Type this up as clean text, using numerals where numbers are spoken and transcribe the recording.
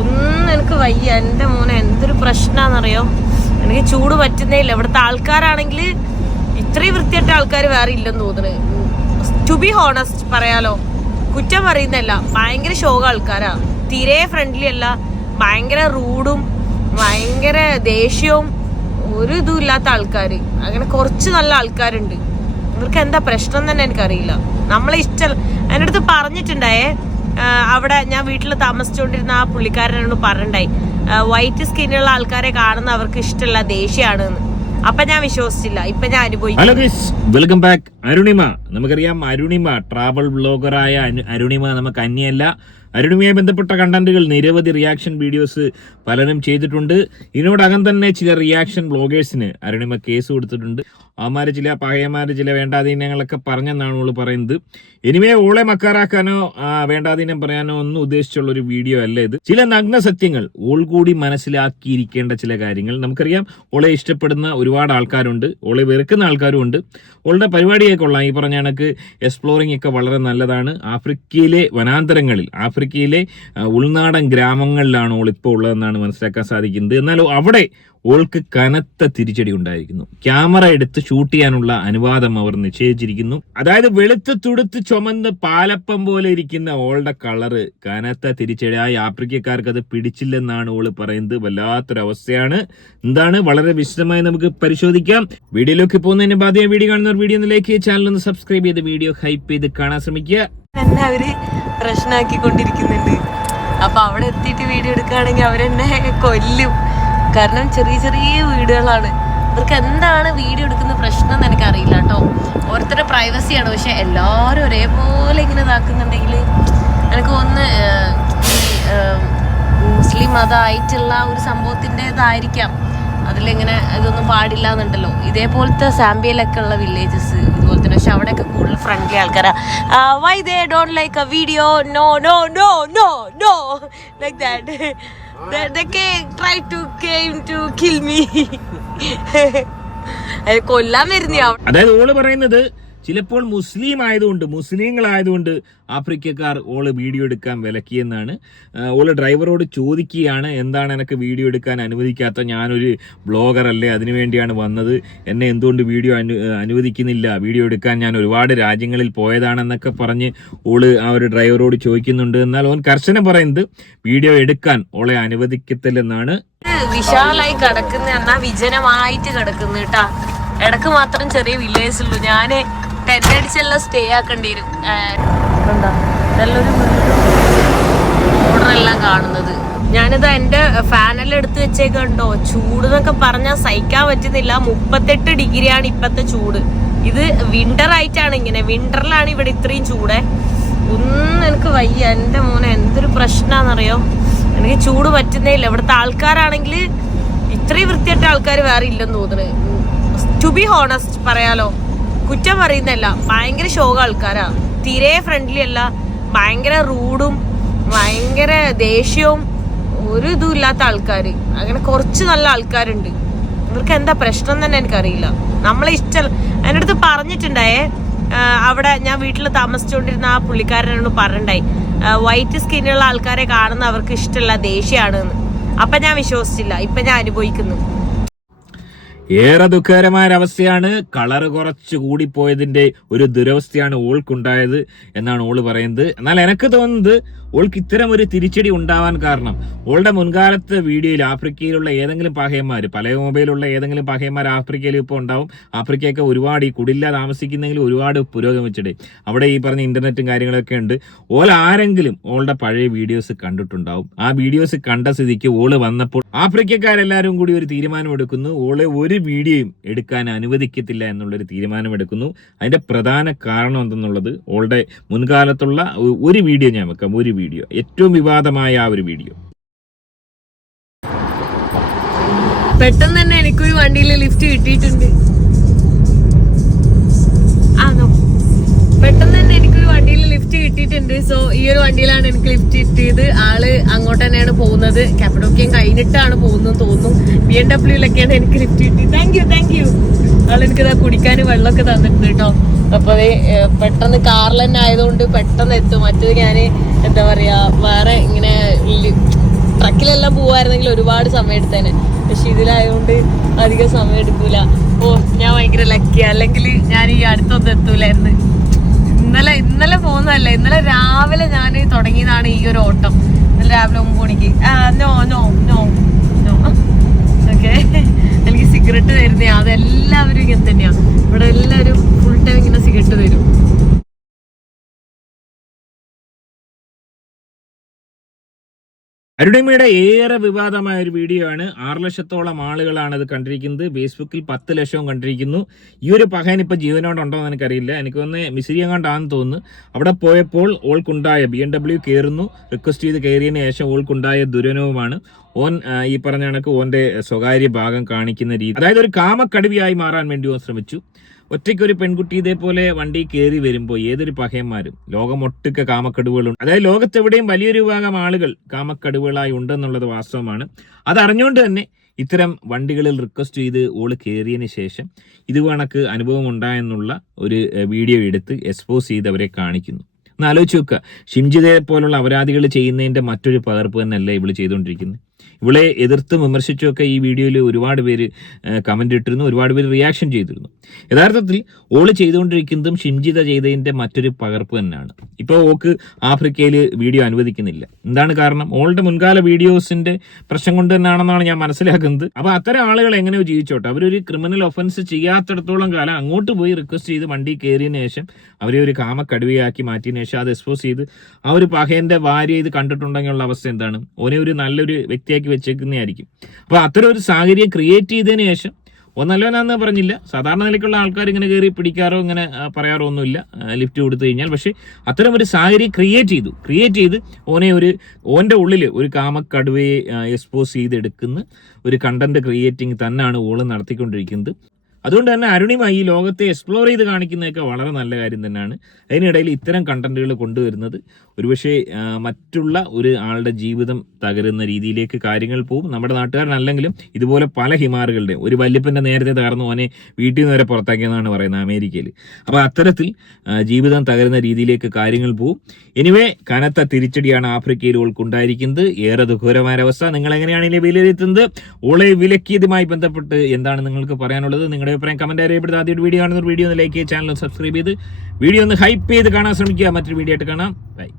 ഒന്നും എനിക്ക് വയ്യ. എൻ്റെ മോനെ എന്തൊരു പ്രശ്നമാണെന്നറിയോ, എനിക്ക് ചൂട് പറ്റുന്നേ ഇല്ല. ഇവിടുത്തെ ആൾക്കാരാണെങ്കിൽ ഇത്രയും വൃത്തിയായിട്ട ആൾക്കാർ വേറെ ഇല്ലെന്ന് തോന്നുന്നത്. ടു ബി ഹോണസ്റ്റ് പറയാലോ, കുറ്റം പറയുന്നല്ല, ഭയങ്കര ശോക ആൾക്കാരാ. തീരെ ഫ്രണ്ട്ലി അല്ല, ഭയങ്കര റൂഡും ഭയങ്കര ദേഷ്യവും ഒരു ഇതും ഇല്ലാത്ത ആൾക്കാർ. അങ്ങനെ കുറച്ച് നല്ല ആൾക്കാരുണ്ട്. ഇവർക്ക് എന്താ പ്രശ്നം തന്നെ എനിക്കറിയില്ല. നമ്മളെ ഇഷ്ടം എൻ്റെ അടുത്ത് പറഞ്ഞിട്ടുണ്ടായേ, അവിടെ ഞാൻ വീട്ടിൽ താമസിച്ചുകൊണ്ടിരുന്ന ആ പുള്ളിക്കാരനോട് പറഞ്ഞിട്ടുണ്ടായി, വൈറ്റ് സ്കിന്നുള്ള ആൾക്കാരെ കാണുന്ന അവർക്ക് ഇഷ്ടമല്ല, ദേഷ്യമാണെന്ന്. അപ്പൊ ഞാൻ വിശ്വസിച്ചില്ല. ഇപ്പൊ ഞാൻ അനുഭവിക്കും. Hello guys, welcome back. Arunima, നമുക്കറിയാം അരുണിമ ട്രാവൽ ബ്ലോഗറായ അരുണിമ നമുക്ക് അന്യല്ല. അരുണിമയെ ബന്ധപ്പെട്ട കണ്ടന്റുകൾ നിരവധി റിയാക്ഷൻ വീഡിയോസ് പലരും ചെയ്തിട്ടുണ്ട്. ഇതിനോടകം തന്നെ ചില റിയാക്ഷൻ ബ്ലോഗേഴ്സിന് അരുണിമ കേസ് കൊടുത്തിട്ടുണ്ട്. അവന്മാര് ചില പകയന്മാര് ചില വേണ്ടാധീനങ്ങളൊക്കെ പറഞ്ഞെന്നാണ് ഓള് പറയുന്നത്. ഇനിമേ ഓളെ മക്കാറാക്കാനോ വേണ്ടാധീനം പറയാനോ ഒന്നും ഉദ്ദേശിച്ചുള്ള ഒരു വീഡിയോ അല്ല ഇത്. ചില നഗ്ന സത്യങ്ങൾ ഓൾ കൂടി മനസ്സിലാക്കിയിരിക്കേണ്ട ചില കാര്യങ്ങൾ. നമുക്കറിയാം ഓളെ ഇഷ്ടപ്പെടുന്ന ഒരുപാട് ആൾക്കാരുണ്ട്, ഓളെ വെറുക്കുന്ന ആൾക്കാരും ഉണ്ട്. ഓളുടെ പരിപാടിയൊക്കെ കൊള്ളാം. ഈ പറഞ്ഞ കണക്ക് എക്സ്പ്ലോറിംഗ് ഒക്കെ വളരെ നല്ലതാണ്. ആഫ്രിക്കയിലെ വനാന്തരങ്ങളിൽ, ആഫ്രിക്കയിലെ ഉൾനാടൻ ഗ്രാമങ്ങളിലാണ് ഓൾ ഇപ്പോൾ ഉള്ളതെന്നാണ് മനസ്സിലാക്കാൻ സാധിക്കുന്നത്. എന്നാൽ അവിടെ ഓൾക്ക് കനത്ത തിരിച്ചടി ഉണ്ടായിരിക്കുന്നു. ക്യാമറ എടുത്ത് ഷൂട്ട് ചെയ്യാനുള്ള അനുവാദം അവർ നിശ്ചയിച്ചിരിക്കുന്നു. അതായത് വെളുത്ത് തുടുത്ത് ചുമന്ന് പാലപ്പം പോലെ ഇരിക്കുന്ന ഓളുടെ കളറ് കനത്ത തിരിച്ചടിയായി. ആഫ്രിക്കക്കാർക്ക് അത് പിടിച്ചില്ലെന്നാണ് ഓള് പറയുന്നത്. വല്ലാത്തൊരവസ്ഥയാണ്. എന്താണ് വളരെ വിശദമായി നമുക്ക് പരിശോധിക്കാം. വീഡിയോയിലേക്ക് പോകുന്നതിന് ബാധ്യത വീഡിയോ കാണുന്നവർ വീഡിയോ ഒന്നിലേക്ക് ചാനൽ ഒന്ന് സബ്സ്ക്രൈബ് ചെയ്ത് വീഡിയോ ഹൈപ്പ് ചെയ്ത് കാണാൻ ശ്രമിക്കുക. എന്നെ അവര് പ്രശ്നമാക്കിക്കൊണ്ടിരിക്കുന്നുണ്ട്. അപ്പൊ അവിടെ എത്തിയിട്ട് വീഡിയോ എടുക്കുകയാണെങ്കിൽ അവരെന്നെ കൊല്ലും. കാരണം ചെറിയ ചെറിയ വീടുകളാണ്. ഇവർക്ക് എന്താണ് വീഡിയോ എടുക്കുന്ന പ്രശ്നം എന്ന് എനിക്കറിയില്ല കേട്ടോ. ഓരോരുത്തരുടെ പ്രൈവസിയാണ്. പക്ഷെ എല്ലാവരും ഒരേപോലെ ഇങ്ങനെ ഇതാക്കുന്നുണ്ടെങ്കിൽ എനിക്ക് ഒന്ന് മുസ്ലിം മതമായിട്ടുള്ള ഒരു സംഭവത്തിൻ്റെതായിരിക്കാം. അതിലിങ്ങനെ ഇതൊന്നും പാടില്ല എന്നുണ്ടല്ലോ. ഇതേപോലത്തെ സാമ്പിയയിലൊക്കെ ഉള്ള വില്ലേജസ് ഇതുപോലെ തന്നെ. പക്ഷെ അവിടെയൊക്കെ കൂടുതൽ ഫ്രണ്ട്ലി ആൾക്കാരാ. Why they don't like a video, no no no no no like that. They try to came to kill me. കൊല്ലാൻ വരുന്ന. അതായത് ഓള് പറയുന്നത് ചിലപ്പോൾ മുസ്ലിങ്ങളായതുകൊണ്ട് ആഫ്രിക്കക്കാർ ഓള് വീഡിയോ എടുക്കാൻ വിലക്കിയെന്നാണ്. ഓള് ഡ്രൈവറോട് ചോദിക്കുകയാണ്, എന്താണ് എനിക്ക് വീഡിയോ എടുക്കാൻ അനുവദിക്കാത്ത, ഞാനൊരു ബ്ലോഗർ അല്ലേ, അതിനുവേണ്ടിയാണ് വന്നത്, എന്നെ എന്തുകൊണ്ട് വീഡിയോ അനുവദിക്കുന്നില്ല, വീഡിയോ എടുക്കാൻ ഞാൻ ഒരുപാട് രാജ്യങ്ങളിൽ പോയതാണെന്നൊക്കെ പറഞ്ഞ് ഓള് ആ ഒരു ഡ്രൈവറോട് ചോദിക്കുന്നുണ്ട്. എന്നാൽ ഓൻ കർശനം പറയുന്നത് വീഡിയോ എടുക്കാൻ ഓളെ അനുവദിക്കത്തില്ലെന്നാണ്. വിശാലായി കിടക്കുന്ന എന്നാ വിജനമായിട്ട് കിടക്കുന്നു കേട്ടാ. ഇടക്ക് മാത്രം ചെറിയ വില്ലേജ് ഉള്ളൂ. ഞാന് ടെന്റ് അടിച്ചെല്ലാം സ്റ്റേ ആക്കേണ്ടി വരും. നല്ലൊരു ഓർഡറെല്ലാം കാണുന്നത്. ഞാനിത് എന്റെ ഫാനെല്ലാം എടുത്ത് വെച്ചേക്കണ്ടോ. ചൂട് എന്നൊക്കെ പറഞ്ഞാൽ സഹിക്കാൻ പറ്റുന്നില്ല. 38 ഡിഗ്രിയാണ് ഇപ്പത്തെ ചൂട്. ഇത് വിന്റർ ആയിട്ടാണ് ഇങ്ങനെ. വിന്ററിലാണ് ഇവിടെ ഇത്രയും ചൂട്. ഒന്നും എനിക്ക് വയ്യ. എൻ്റെ മോനെ എന്തൊരു പ്രശ്നമാണെന്നറിയോ, എനിക്ക് ചൂട് പറ്റുന്നേ ഇല്ല. ഇവിടുത്തെ ആൾക്കാരാണെങ്കിൽ ഇത്രയും വൃത്തിയായിട്ട ആൾക്കാർ വേറെ ഇല്ലെന്ന് തോന്നുന്നത്. ടു ബി ഹോണസ്റ്റ് പറയാലോ, കുറ്റം പറയുന്നല്ല, ഭയങ്കര ശോക ആൾക്കാരാ. തീരെ ഫ്രണ്ട്ലി അല്ല, ഭയങ്കര റൂഡും ഭയങ്കര ദേഷ്യവും ഒരു ഇതും ഇല്ലാത്ത ആൾക്കാർ. അങ്ങനെ കുറച്ച് നല്ല ആൾക്കാരുണ്ട്. ഇവർക്ക് എന്താ പ്രശ്നം തന്നെ എനിക്കറിയില്ല. നമ്മളെ ഇഷ്ടം എൻ്റെ അടുത്ത് പറഞ്ഞിട്ടുണ്ടായേ, അവിടെ ഞാൻ വീട്ടിൽ താമസിച്ചുകൊണ്ടിരുന്ന ആ പുള്ളിക്കാരനോട് പറഞ്ഞിട്ടുണ്ടായി, വൈറ്റ് സ്കിന്നുള്ള ആൾക്കാരെ കാണുന്ന അവർക്ക് ഇഷ്ടമല്ല, ദേഷ്യമാണെന്ന്. അപ്പൊ ഞാൻ വിശ്വസിച്ചില്ല. ഇപ്പൊ ഞാൻ അനുഭവിക്കുന്നു. ഏറെ ദുഃഖകരമായ ഒരവസ്ഥയാണ്. കളറ് കുറച്ച് കൂടിപ്പോയതിന്റെ ഒരു ദുരവസ്ഥയാണ് ഓൾക്കുണ്ടായത് എന്നാണ് ഓള് പറയുന്നത്. എന്നാൽ എനിക്ക് തോന്നുന്നത് ഓൾക്ക് ഇത്തരം ഒരു തിരിച്ചടി ഉണ്ടാവാൻ കാരണം ഓളുടെ മുൻകാലത്തെ വീഡിയോയിൽ ആഫ്രിക്കയിലുള്ള ഏതെങ്കിലും പഹയന്മാർ, പല മൊബൈലുള്ള ഏതെങ്കിലും പഹയന്മാർ ആഫ്രിക്കയിൽ ഇപ്പോൾ ഉണ്ടാവും. ആഫ്രിക്കയൊക്കെ ഒരുപാട് ഈ കുടില്ല താമസിക്കുന്നെങ്കിൽ ഒരുപാട് പുരോഗമിച്ചിട്ട് അവിടെ ഈ പറഞ്ഞ ഇന്റർനെറ്റും കാര്യങ്ങളൊക്കെ ഉണ്ട്. ഓൾ ആരെങ്കിലും ഓളുടെ പഴയ വീഡിയോസ് കണ്ടിട്ടുണ്ടാവും. ആ വീഡിയോസ് കണ്ട സ്ഥിതിക്ക് ഓള് വന്നപ്പോൾ ആഫ്രിക്കക്കാരെല്ലാവരും കൂടി ഒരു തീരുമാനം എടുക്കുന്നു. ഓളെ ഒരു വീഡിയോയും എടുക്കാൻ അനുവദിക്കത്തില്ല എന്നുള്ളൊരു തീരുമാനമെടുക്കുന്നു. അതിന്റെ പ്രധാന കാരണം എന്തെന്നുള്ളത്, ഓളുടെ മുൻകാലത്തുള്ള ഒരു വീഡിയോ ഞാൻ വെക്കാം. ഒരു വീഡിയോ, ഏറ്റവും വിവാദമായ ആ ഒരു വീഡിയോ. പെട്ടെന്ന് തന്നെ എനിക്കൊരു വണ്ടിയിൽ ലിഫ്റ്റ് കിട്ടിയിട്ടുണ്ട്. പെട്ടെന്ന് തന്നെ എനിക്കൊരു വണ്ടിയിൽ ലിഫ്റ്റ് കിട്ടിയിട്ടുണ്ട്. സോ ഈ ഒരു വണ്ടിയിലാണ് എനിക്ക് ലിഫ്റ്റ് കിട്ടിയത്. ആള് അങ്ങോട്ട് തന്നെയാണ് പോകുന്നത്. കാപ്പഡോക്കിയം കഴിഞ്ഞിട്ടാണ് പോകുന്നത് തോന്നുന്നു. BMW-ലൊക്കെയാണ് എനിക്ക് ലിഫ്റ്റ് കിട്ടിയത്. Thank you. ആൾ എനിക്കതാ കുടിക്കാൻ വെള്ളമൊക്കെ തന്നിട്ടുണ്ട് കേട്ടോ. അപ്പൊ പെട്ടെന്ന് കാറിൽ തന്നെ ആയതുകൊണ്ട് പെട്ടെന്ന് എത്തും. മറ്റത് ഞാൻ എന്താ പറയാ, വേറെ ഇങ്ങനെ ട്രക്കിലെല്ലാം പോവായിരുന്നെങ്കിൽ ഒരുപാട് സമയം എടുത്തേനെ. പക്ഷെ ഇതിലായതുകൊണ്ട് അധികം സമയം എടുക്കൂല. ഓ ഞാൻ ഭയങ്കര ലക്കിയാ, അല്ലെങ്കിൽ ഞാൻ ഈ അടുത്തൊന്നും എത്തൂലായിരുന്നു. ഇന്നലെ പോകുന്നതല്ല, ഇന്നലെ രാവിലെ ഞാൻ തുടങ്ങിയതാണ് ഈ ഒരു ഓട്ടം. ഇന്നലെ രാവിലെ 9 മണിക്ക്. No no no no okay. എനിക്ക് സിഗരറ്റ് തരുന്നേ, അതെല്ലാവരും ഇങ്ങനെ തന്നെയാ. ഇവിടെ എല്ലാവരും ഫുൾ ടൈം ഇങ്ങനെ സിഗരറ്റ് തരും. അരുണിമയുടെ ഏറെ വിവാദമായ ഒരു വീഡിയോ ആണ്. 6 ലക്ഷത്തോളം ആളുകളാണ് അത് കണ്ടിരിക്കുന്നത്. ഫേസ്ബുക്കിൽ 10 ലക്ഷവും കണ്ടിരിക്കുന്നു. ഈ ഒരു പഹയൻ ഇപ്പൊ ജീവനോടുണ്ടോ എന്ന് എനിക്കറിയില്ല. എനിക്ക് തോന്നുന്നു മിസിരിയങ്ങാണ്ടാണെന്ന് തോന്നുന്നു. അവിടെ പോയപ്പോൾ ഓൾക്കുണ്ടായ BMW കയറുന്നു, റിക്വസ്റ്റ് ചെയ്ത് കയറിയതിനു ശേഷം ഓൾക്കുണ്ടായ ദുരനുവുമാണ് ഓൻ ഈ പറഞ്ഞ കണക്ക് ഓന്റെ സ്വകാര്യ ഭാഗം കാണിക്കുന്ന രീതി. അതായത് ഒരു കാമക്കടുവിയായി മാറാൻ വേണ്ടി ഓൻ ശ്രമിച്ചു. ഒറ്റയ്ക്കൊരു പെൺകുട്ടി ഇതേപോലെ വണ്ടി കയറി വരുമ്പോൾ ഏതൊരു പഹയന്മാരും ലോകമൊട്ടുക്കെ കാമക്കടുവുകളുണ്ട്. അതായത് ലോകത്തെവിടെയും വലിയൊരു വിഭാഗം ആളുകൾ കാമക്കടുവുകളായി ഉണ്ടെന്നുള്ളത് വാസ്തവമാണ്. അതറിഞ്ഞുകൊണ്ട് തന്നെ ഇത്തരം വണ്ടികളിൽ റിക്വസ്റ്റ് ചെയ്ത് ഓള് കയറിയതിന് ശേഷം ഇത് കണക്ക് അനുഭവം ഉണ്ടായെന്നുള്ള ഒരു വീഡിയോ എടുത്ത് എക്സ്പോസ് ചെയ്ത് അവരെ കാണിക്കുന്നു. ഒന്ന് ആലോചിച്ച് നോക്കുക, ഷിംജിതയെ പോലുള്ള അപരാധികൾ ചെയ്യുന്നതിൻ്റെ മറ്റൊരു പകർപ്പ് തന്നെയല്ലേ ഇവള് ചെയ്തുകൊണ്ടിരിക്കുന്നത്. ഇവളെ എതിർത്തും വിമർശിച്ചുമൊക്കെ ഈ വീഡിയോയിൽ ഒരുപാട് പേര് കമന്റ് ഇട്ടിരുന്നു, ഒരുപാട് പേര് റിയാക്ഷൻ ചെയ്തിരുന്നു. യഥാർത്ഥത്തിൽ ഓള് ചെയ്തുകൊണ്ടിരിക്കുന്നതും ഷിംജിത ചെയ്തതിൻ്റെ മറ്റൊരു പകർപ്പ് തന്നെയാണ്. ഇപ്പോൾ ഓക്ക് ആഫ്രിക്കയിൽ വീഡിയോ അനുവദിക്കുന്നില്ല. എന്താണ് കാരണം? ഓളുടെ മുൻകാല വീഡിയോസിന്റെ പ്രശ്നം കൊണ്ട് തന്നെയാണെന്നാണ് ഞാൻ മനസ്സിലാക്കുന്നത്. അപ്പോൾ അത്തരം ആളുകൾ എങ്ങനെയോ ജീവിച്ചോട്ടെ, അവരൊരു ക്രിമിനൽ ഒഫൻസ് ചെയ്യാത്തിടത്തോളം കാലം അങ്ങോട്ട് പോയി റിക്വസ്റ്റ് ചെയ്ത് വണ്ടി കയറിയതിനു ശേഷം അവരെ ഒരു കാമക്കടുവയാക്കി മാറ്റിയതിനു ശേഷം അത് എക്സ്പോസ് ചെയ്ത് ആ ഒരു പഹയന്റെ ഭാര്യ ഇത് കണ്ടിട്ടുണ്ടെങ്കിലുള്ള അവസ്ഥ എന്താണ്? ഓനെ ഒരു നല്ലൊരു വ്യക്തിയാക്കി വെച്ചേക്കുന്നതായിരിക്കും. അപ്പോൾ അത്തരം ഒരു സാഹചര്യം ക്രിയേറ്റ് ചെയ്തതിന് ശേഷം ഒന്നല്ലോനാന്ന് പറഞ്ഞില്ല, സാധാരണ നിലയ്ക്കുള്ള ആൾക്കാർ ഇങ്ങനെ കയറി പിടിക്കാറോ ഇങ്ങനെ പറയാറോ ഒന്നുമില്ല ലിഫ്റ്റ് കൊടുത്തു കഴിഞ്ഞാൽ. പക്ഷേ അത്തരം ഒരു സാഹചര്യം ക്രിയേറ്റ് ചെയ്ത് ഓൻ്റെ ഉള്ളിൽ ഒരു കാമക്കടുവയെ എക്സ്പോസ് ചെയ്തെടുക്കുന്ന ഒരു കണ്ടന്റ് ക്രിയേറ്റിംഗ് തന്നെയാണ് ഓള് നടത്തിക്കൊണ്ടിരിക്കുന്നത്. അതുകൊണ്ട് തന്നെ അരുണിമ ഈ ലോകത്തെ എക്സ്പ്ലോർ ചെയ്ത് കാണിക്കുന്നതൊക്കെ വളരെ നല്ല കാര്യം തന്നെയാണ്. അതിനിടയിൽ ഇത്തരം കണ്ടന്റുകൾ കൊണ്ടുവരുന്നത് ഒരുപക്ഷെ മറ്റുള്ള ഒരു ആളുടെ ജീവിതം തകരുന്ന രീതിയിലേക്ക് കാര്യങ്ങൾ പോകും. നമ്മുടെ നാട്ടുകാരനല്ലെങ്കിലും ഇതുപോലെ പല ഹിമാറുകളുടെയും ഒരു വല്യപ്പൻ്റെ നേരത്തെ തകർന്നു ഓനെ വീട്ടിൽ നിന്ന് വരെ പുറത്താക്കിയെന്നാണ് പറയുന്നത് അമേരിക്കയിൽ. അപ്പോൾ അത്തരത്തിൽ ജീവിതം തകരുന്ന രീതിയിലേക്ക് കാര്യങ്ങൾ പോകും. എനിവേ കനത്ത തിരിച്ചടിയാണ് ആഫ്രിക്കയിൽ ഓൾക്കുണ്ടായിരിക്കുന്നത്. ഏറെ ദുഃഖകരമായ അവസ്ഥ. നിങ്ങൾ എങ്ങനെയാണ് ഇനി വിലയിരുത്തുന്നത്? ഓളെ വിലക്കിയതുമായി ബന്ധപ്പെട്ട് എന്താണ് നിങ്ങൾക്ക് പറയാനുള്ളത്? നിങ്ങളുടെ അഭിപ്രായം കമന്റ് അറിയപ്പെടുന്നത്. ആദ്യമായിട്ട് വീഡിയോ കാണുന്ന വീഡിയോ ഒന്ന് ലൈക്ക് ചെയ്യുക, ചാനൽ സബ്സ്ക്രൈബ് ചെയ്ത് വീഡിയോ ഒന്ന് ഹൈപ്പ് ചെയ്ത് കാണാൻ ശ്രമിക്കുക. മറ്റൊരു വീഡിയോ ആയിട്ട് കാണാം. ബൈ.